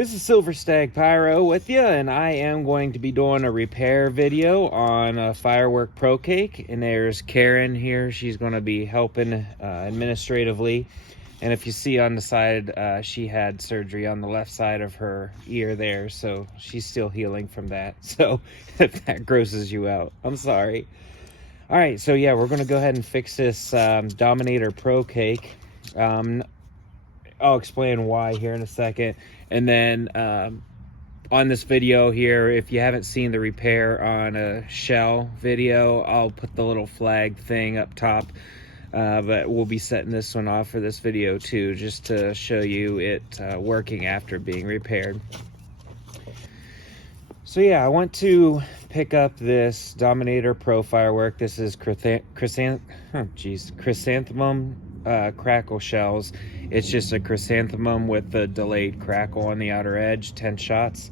This is Silver Stag Pyro with you, and I am going to be doing a repair video on a Firework Pro Cake. And there's Karen here. She's going to be helping administratively. And if you see on the side, she had surgery on the left side of her ear there, so she's still healing from that. So if that grosses you out, I'm sorry. All right, so yeah, we're going to go ahead and fix this Dominator Pro Cake. I'll explain why here in a second. And then on this video here, if you haven't seen the repair on a shell video, I'll put the little flag thing up top. But we'll be setting this one off for this video too, just to show you it working after being repaired. So yeah, I want to pick up this Dominator Pro Firework. This is chrysanthemum crackle shells. It's just a chrysanthemum with the delayed crackle on the outer edge, 10 shots,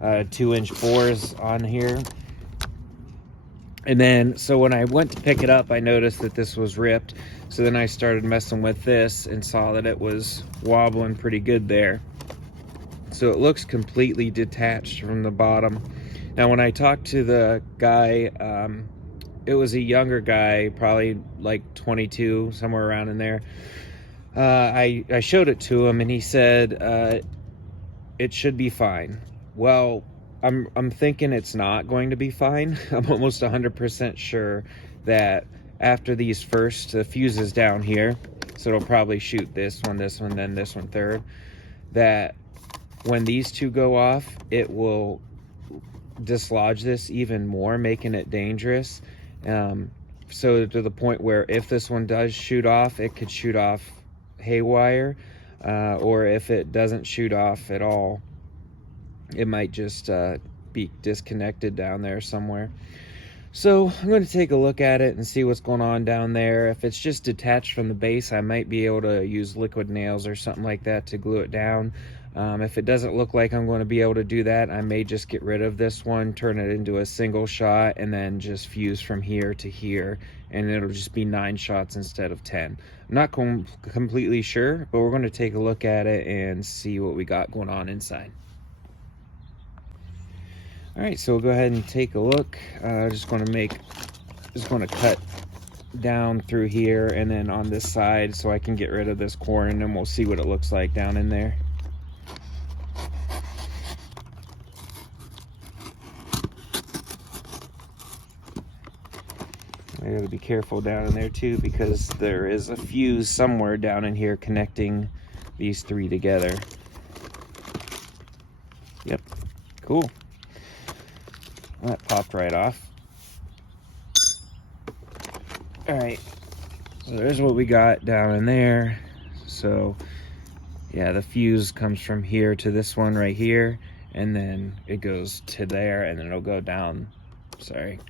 2-inch bores on here. And then, so when I went to pick it up, I noticed that this was ripped. So then I started messing with this and saw that it was wobbling pretty good there. So it looks completely detached from the bottom. Now, when I talked to the guy, it was a younger guy, probably like 22, somewhere around in there. I showed it to him and he said, it should be fine. Well, I'm thinking it's not going to be fine. I'm almost 100% sure that after these first fuses down here, so it'll probably shoot this one, then this one third, that when these two go off, it will dislodge this even more, making it dangerous. So to the point where if this one does shoot off, it could shoot off haywire, or if it doesn't shoot off at all, it might just be disconnected down there somewhere. So I'm going to take a look at it and see what's going on down there. If it's just detached from the base, I might be able to use liquid nails or something like that to glue it down. If it doesn't look like I'm going to be able to do that, I may just get rid of this one, turn it into a single shot, and then just fuse from here to here, and it'll just be 9 shots instead of 10. I'm not completely sure, but we're going to take a look at it and see what we got going on inside. All right, so we'll go ahead and take a look. Just going to cut down through here and then on this side so I can get rid of this core, and then we'll see what it looks like down in there. I gotta be careful down in there too, because there is a fuse somewhere down in here connecting these three together. Yep, cool. That popped right off. All right, so there's what we got down in there. So yeah, the fuse comes from here to this one right here, and then it goes to there, and then it'll go down,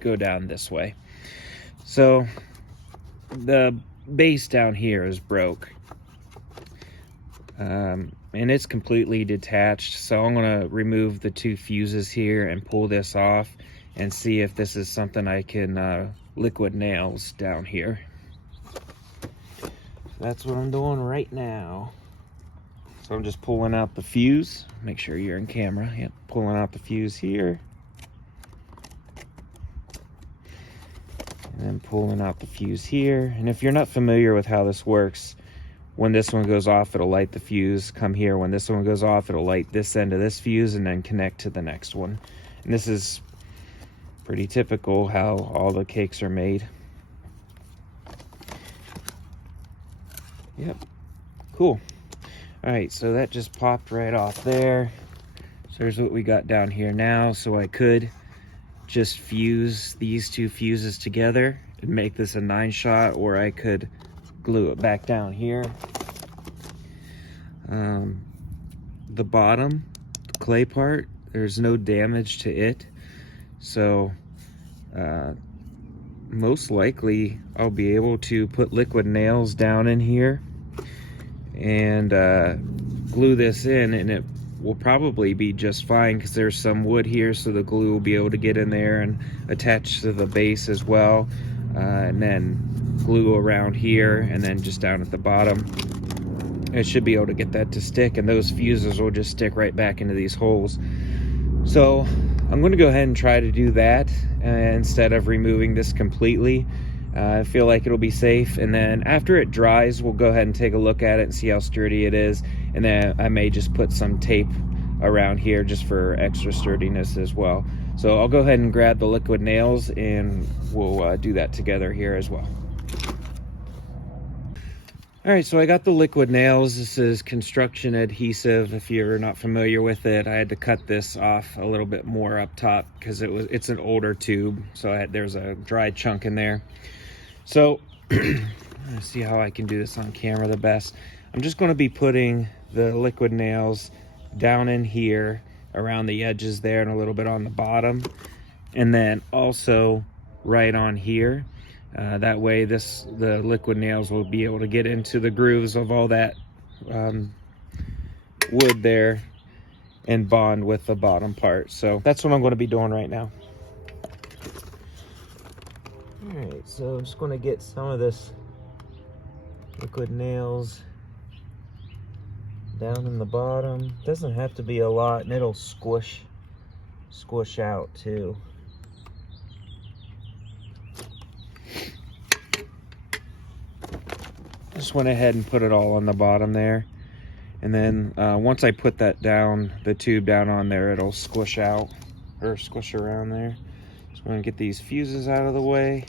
go down this way. So the base down here is broke, and it's completely detached. So I'm gonna remove the 2 fuses here and pull this off and see if this is something I can liquid nails down here. That's what I'm doing right now. So I'm just pulling out the fuse. Make sure you're in camera. Yep, pulling out the fuse here. And then pulling out the fuse here. And if you're not familiar with how this works, when this one goes off, it'll light the fuse. Come here. When this one goes off, it'll light this end of this fuse and then connect to the next one. And this is pretty typical how all the cakes are made. Yep, cool. All right, so that just popped right off there. So there's what we got down here now. So I could just fuse these 2 fuses together and make this a 9-shot, or I could glue it back down here. The bottom, the clay part, there's no damage to it. So most likely I'll be able to put liquid nails down in here and glue this in, and it will probably be just fine because there's some wood here, so the glue will be able to get in there and attach to the base as well, and then glue around here and then just down at the bottom. it should be able to get that to stick, and those fuses will just stick right back into these holes. So I'm going to go ahead and try to do that instead of removing this completely. I feel like it'll be safe, and then after it dries, we'll go ahead and take a look at it and see how sturdy it is, and then I may just put some tape around here just for extra sturdiness as well. So I'll go ahead and grab the liquid nails, and we'll do that together here as well. All right, so I got the liquid nails. This is construction adhesive. If you're not familiar with it, I had to cut this off a little bit more up top because it's an older tube, so there's a dry chunk in there. So let's see how I can do this on camera the best. I'm just going to be putting the liquid nails down in here around the edges there and a little bit on the bottom, and then also right on here. That way the liquid nails will be able to get into the grooves of all that wood there and bond with the bottom part. So that's what I'm going to be doing right now. All right, so I'm just going to get some of this liquid nails down in the bottom. Doesn't have to be a lot, and it'll squish out too. Just went ahead and put it all on the bottom there, and then once I put that down, the tube down on there, it'll squish out or squish around there. Just want to get these fuses out of the way,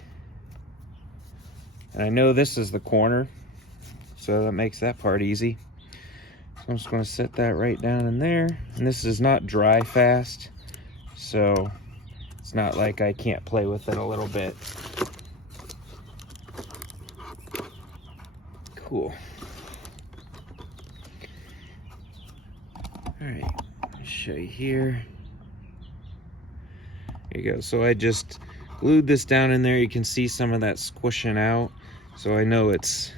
and I know this is the corner, so that makes that part easy. So I'm just going to set that right down in there, and this is not dry fast, so it's not like I can't play with it a little bit. Cool. All right, let me show you here. There you go. So I just glued this down in there. You can see some of that squishing out. So I know it's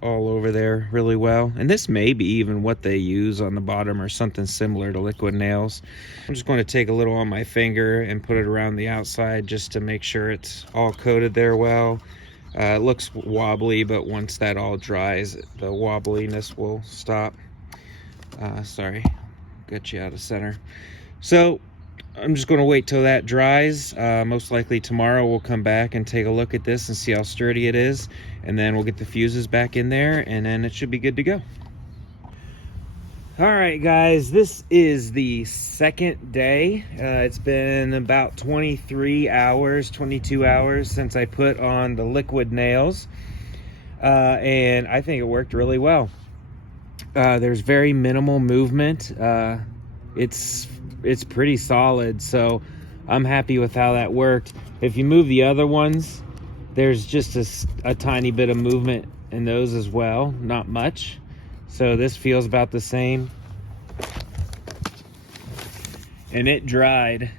all over there really well. And this may be even what they use on the bottom or something similar to liquid nails. I'm just going to take a little on my finger and put it around the outside just to make sure it's all coated there well. It looks wobbly, but once that all dries, the wobbliness will stop. Sorry, got you out of center. So I'm just going to wait till that dries. Most likely tomorrow we'll come back and take a look at this and see how sturdy it is, and then we'll get the fuses back in there, and then it should be good to go. All right, guys, this is the second day. It's been about 22 hours since I put on the liquid nails, and I think it worked really well. There's very minimal movement. It's pretty solid, so I'm happy with how that worked. If you move the other ones, there's just a tiny bit of movement in those as well, not much. So this feels about the same. And it dried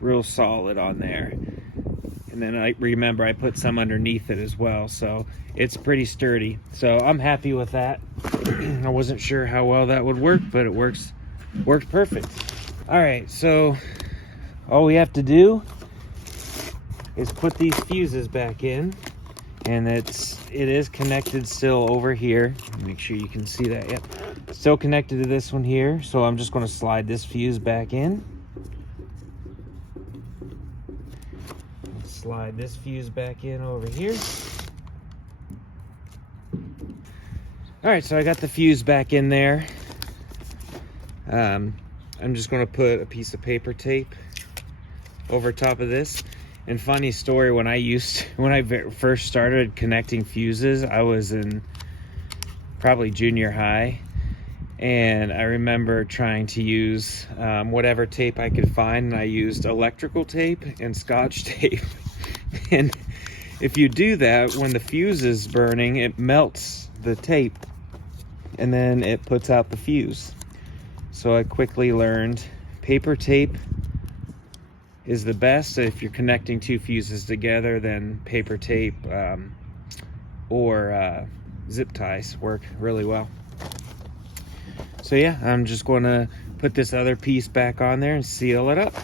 real solid on there. And then I remember I put some underneath it as well, so it's pretty sturdy. So I'm happy with that. I wasn't sure how well that would work, but it worked perfect. All right, so all we have to do is put these fuses back in, and it is connected still over here. Make sure you can see that. Yep, still connected to this one here. So I'm just going to slide this fuse back in. Slide this fuse back in over here. All right, so I got the fuse back in there. I'm just going to put a piece of paper tape over top of this. And funny story, when I first started connecting fuses, I was in probably junior high, and I remember trying to use whatever tape I could find, and I used electrical tape and Scotch tape. And if you do that, when the fuse is burning, it melts the tape, and then it puts out the fuse. So I quickly learned paper tape is the best. If you're connecting two fuses together, then paper tape or zip ties work really well. So yeah, I'm just going to put this other piece back on there and seal it up.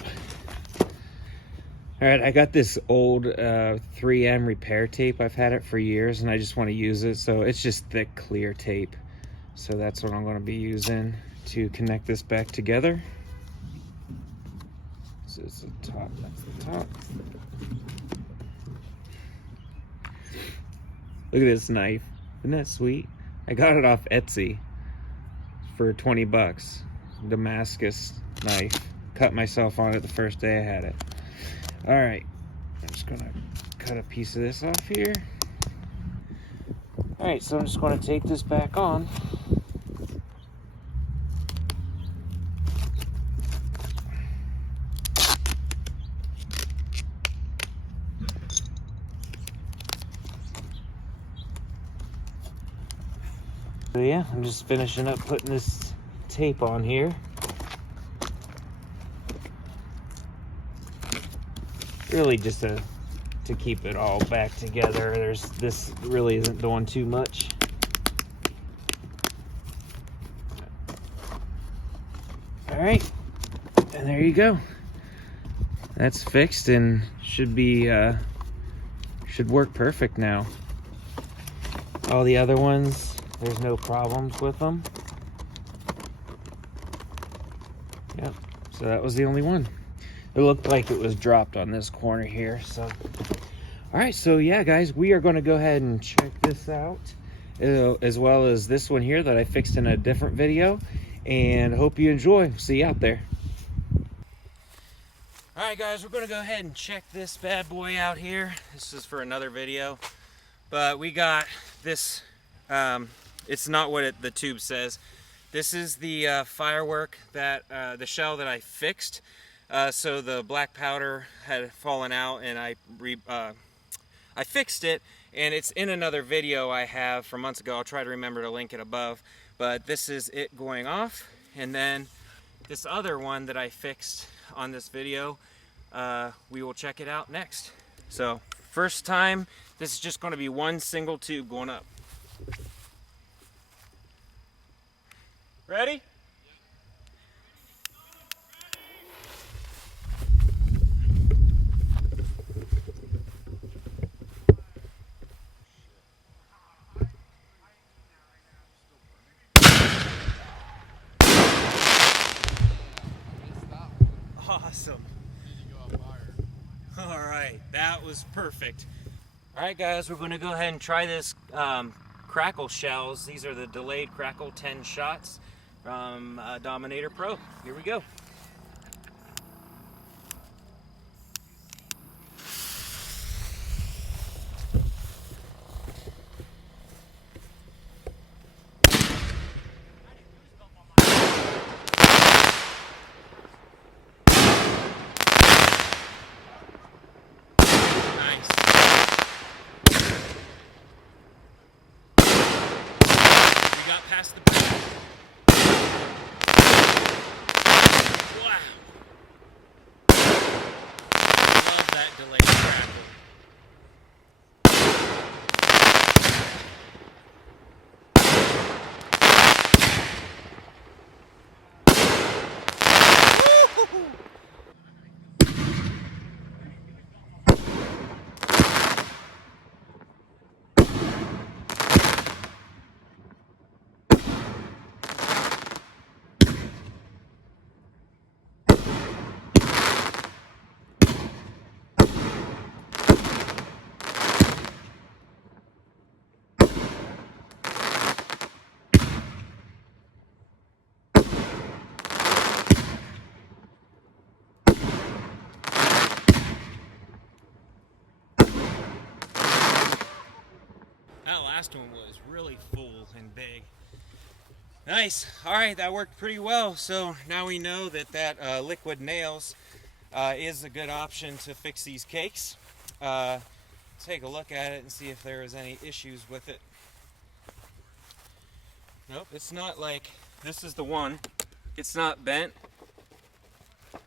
All right, I got this old 3M repair tape. I've had it for years and I just want to use it. So it's just thick, clear tape. So that's what I'm going to be using to connect this back together. This is the top, that's the top. Look at this knife. Isn't that sweet? I got it off Etsy for 20 bucks. Damascus knife. Cut myself on it the first day I had it. All right, I'm just gonna cut a piece of this off here. All right, so I'm just gonna take this back on. So yeah, I'm just finishing up putting this tape on here. Really just to keep it all back together. This really isn't doing too much. All right, and there you go. That's fixed and should work perfect now. All the other ones, there's no problems with them. Yep, so that was the only one. It looked like it was dropped on this corner here. So all right, so yeah guys, we are going to go ahead and check this out, as well as this one here that I fixed in a different video, and hope you enjoy. See you out there. All right guys, we're going to go ahead and check this bad boy out here. This is for another video, but we got this, it's not what the tube says. This is the Firework, that the shell that I fixed. So the black powder had fallen out, and I fixed it, and it's in another video I have from months ago. I'll try to remember to link it above, but this is it going off. And then this other one that I fixed on this video, we will check it out next. So first time, this is just going to be one single tube going up. Ready? Awesome. All right, that was perfect. All right guys, we're going to go ahead and try this crackle shells. These are the delayed crackle 10 shots from Dominator Pro. Here we go. Past the back. Wow. Love that delayed crackle. That last one was really full and big. Nice. All right, that worked pretty well. So now we know that liquid nails is a good option to fix these cakes. Take a look at it and see if there is any issues with it. Nope, it's not like, this is the one. It's not bent.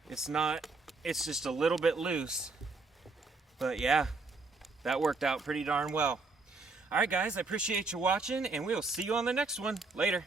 It's just a little bit loose. But yeah, that worked out pretty darn well. All right guys, I appreciate you watching, and we'll see you on the next one. Later.